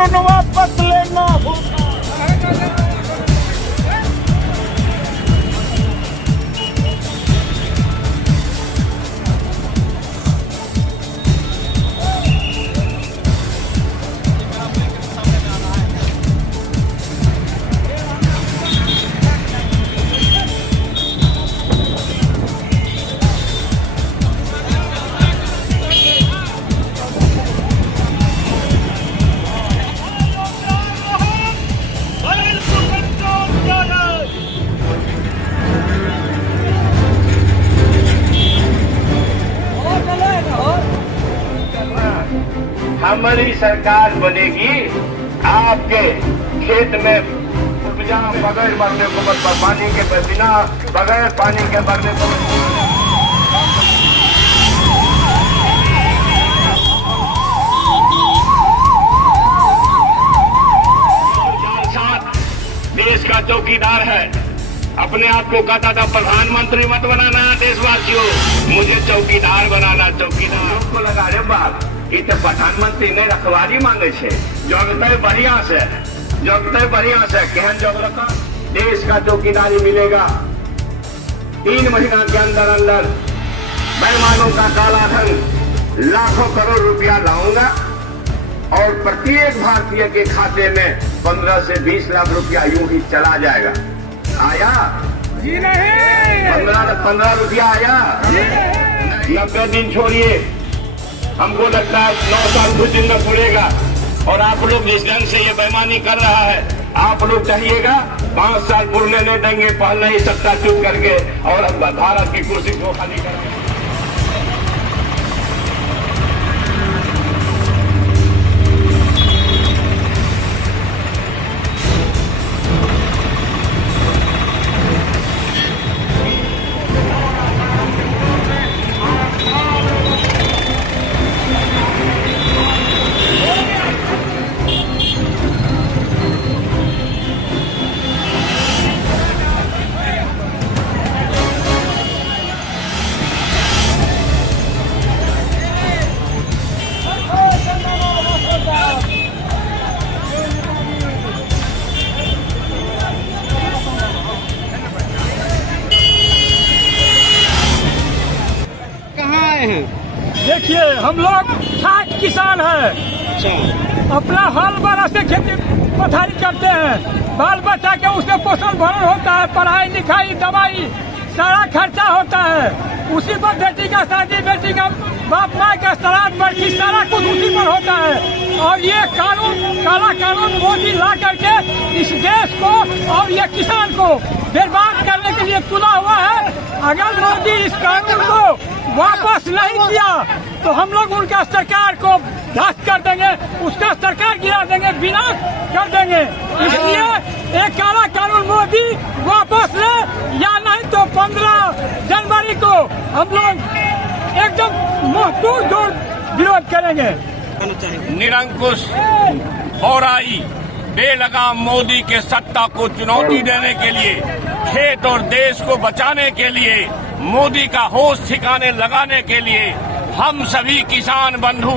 कानून वापस लेना होगा। हमारी सरकार बनेगी, आपके खेत में उपजा बगैर मरने को पानी के बिना बगैर पानी के मरने को देश का चौकीदार है। अपने आप को कहता था प्रधानमंत्री मत बनाना देशवासियों, मुझे चौकीदार बनाना। चौकीदार को लगा रे बाप ये तो प्रधानमंत्री ने रखवारी मांगे छे, जोगते बढ़िया से केहन जोग रखा देश का चौकीदारी मिलेगा। 3 महीना के अंदर अंदर बेईमानों का काला धन लाखों करोड़ रुपया लाऊंगा और प्रत्येक भारतीय के खाते में 15 से 20 लाख रुपया यूं ही चला जाएगा। आया जी नहीं, 15 रुपया आया। 90 दिन छोड़िए, हमको लगता है 9 साल कुछ दिन में पूरेगा। और आप लोग जिस ढंग से ये बेईमानी कर रहा है, आप लोग कहिएगा 5 साल पूरने नहीं देंगे, पहले ही सत्ता चुप करके और भारत की कुर्सी को खाली करेंगे। देखिए हम लोग 60 किसान हैं, अपना हाल बारा से खेती पथारी करते हैं, बाल बच्चा के उससे पोषण भरण होता है, पढ़ाई लिखाई दवाई सारा खर्चा होता है, उसी पर बेटी का शादी, बेटी का बाप माँ का श्राद्ध बरसी सारा कुछ उसी पर होता है। और ये कानून, काला कानून मोदी ला करके इस देश को और ये किसान को बर्बाद करने के लिए तुला हुआ है। अगर मोदी इस कानून को वापस नहीं किया तो हम लोग उनका सरकार को ध्वस्त कर देंगे, उसका सरकार गिरा देंगे, विनाश कर देंगे। इसलिए एक काला कानून मोदी वापस ले, या नहीं तो 15 जनवरी को हम लोग एकदम मुंहतोड़ जोड़ विरोध करेंगे। निरंकुश औराई बेलगाम मोदी के सत्ता को चुनौती देने के लिए, खेत और देश को बचाने के लिए, मोदी का होश ठिकाने लगाने के लिए हम सभी किसान बंधु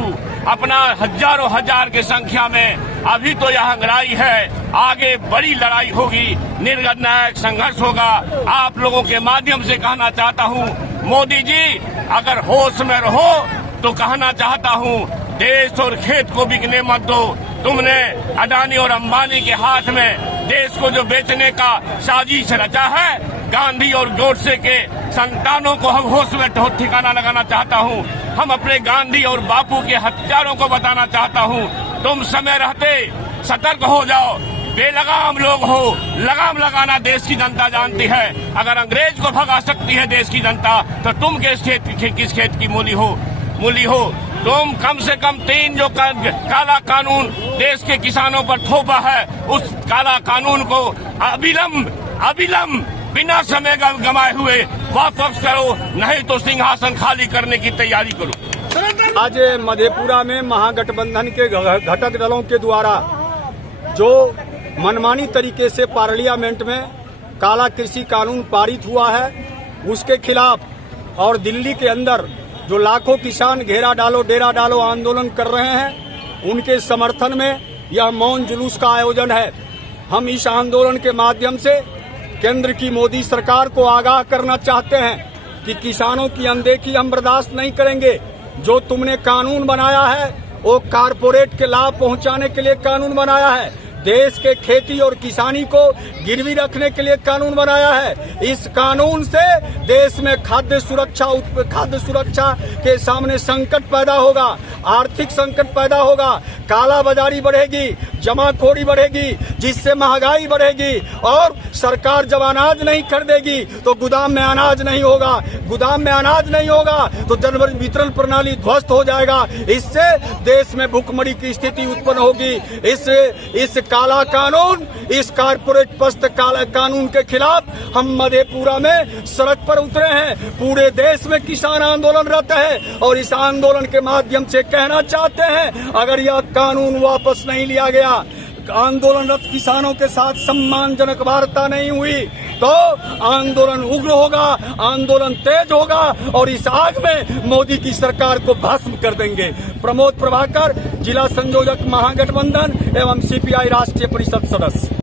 अपना हजारों हजार की संख्या में अभी तो यह लड़ाई है, आगे बड़ी लड़ाई होगी, निर्णायक संघर्ष होगा। आप लोगों के माध्यम से कहना चाहता हूं, मोदी जी अगर होश में रहो तो कहना चाहता हूं, देश और खेत को बिकने मत दो। तुमने अडानी और अंबानी के हाथ में देश को जो बेचने का साजिश रचा है, गांधी और गोडसे के संतानों को हम होश में ठिकाना लगाना चाहता हूं। हम अपने गांधी और बापू के हत्यारों को बताना चाहता हूं, तुम समय रहते सतर्क हो जाओ। बेलगाम लोग हो, लगाम लगाना देश की जनता जानती है। अगर अंग्रेज को भगा सकती है देश की जनता, तो तुम किस खेत की मूली हो। तुम कम से कम 3 जो काला कानून देश के किसानों पर थोपा है, उस काला कानून को अविलंब बिना समय गंवाए हुए वापस करो, नहीं तो सिंहासन खाली करने की तैयारी करो। आज मधेपुरा में महागठबंधन के घटक दलों के द्वारा जो मनमानी तरीके से पार्लियामेंट में काला कृषि कानून पारित हुआ है, उसके खिलाफ और दिल्ली के अंदर जो लाखों किसान घेरा डालो डेरा डालो आंदोलन कर रहे हैं, उनके समर्थन में यह मौन जुलूस का आयोजन है। हम इस आंदोलन के माध्यम से केंद्र की मोदी सरकार को आगाह करना चाहते हैं कि किसानों की अनदेखी हम बर्दाश्त नहीं करेंगे। जो तुमने कानून बनाया है वो कारपोरेट के लाभ पहुंचाने के लिए कानून बनाया है, देश के खेती और किसानी को गिरवी रखने के लिए कानून बनाया है। इस कानून से देश में खाद्य सुरक्षा के सामने संकट पैदा होगा, आर्थिक संकट पैदा होगा, काला बाजारी बढ़ेगी, जमाखोरी बढ़ेगी, जिससे महंगाई बढ़ेगी और सरकार जब अनाज नहीं खरीदेगी तो गोदाम में अनाज नहीं होगा, गोदाम में अनाज नहीं होगा तो जन वितरण प्रणाली ध्वस्त हो जाएगा। इससे देश में भूखमरी की स्थिति उत्पन्न होगी। इस काला कानून, इस कारपोरेट पस्त काला कानून के खिलाफ हम मधेपुरा में सड़क पर उतरे हैं। पूरे देश में किसान आंदोलनरत है और इस आंदोलन के माध्यम से कहना चाहते हैं, अगर यह कानून वापस नहीं लिया गया, आंदोलनरत किसानों के साथ सम्मानजनक वार्ता नहीं हुई तो आंदोलन उग्र होगा, आंदोलन तेज होगा और इस आग में मोदी की सरकार को भस्म कर देंगे। प्रमोद प्रभाकर, जिला संयोजक महागठबंधन एवं सीपीआई राष्ट्रीय परिषद सदस्य।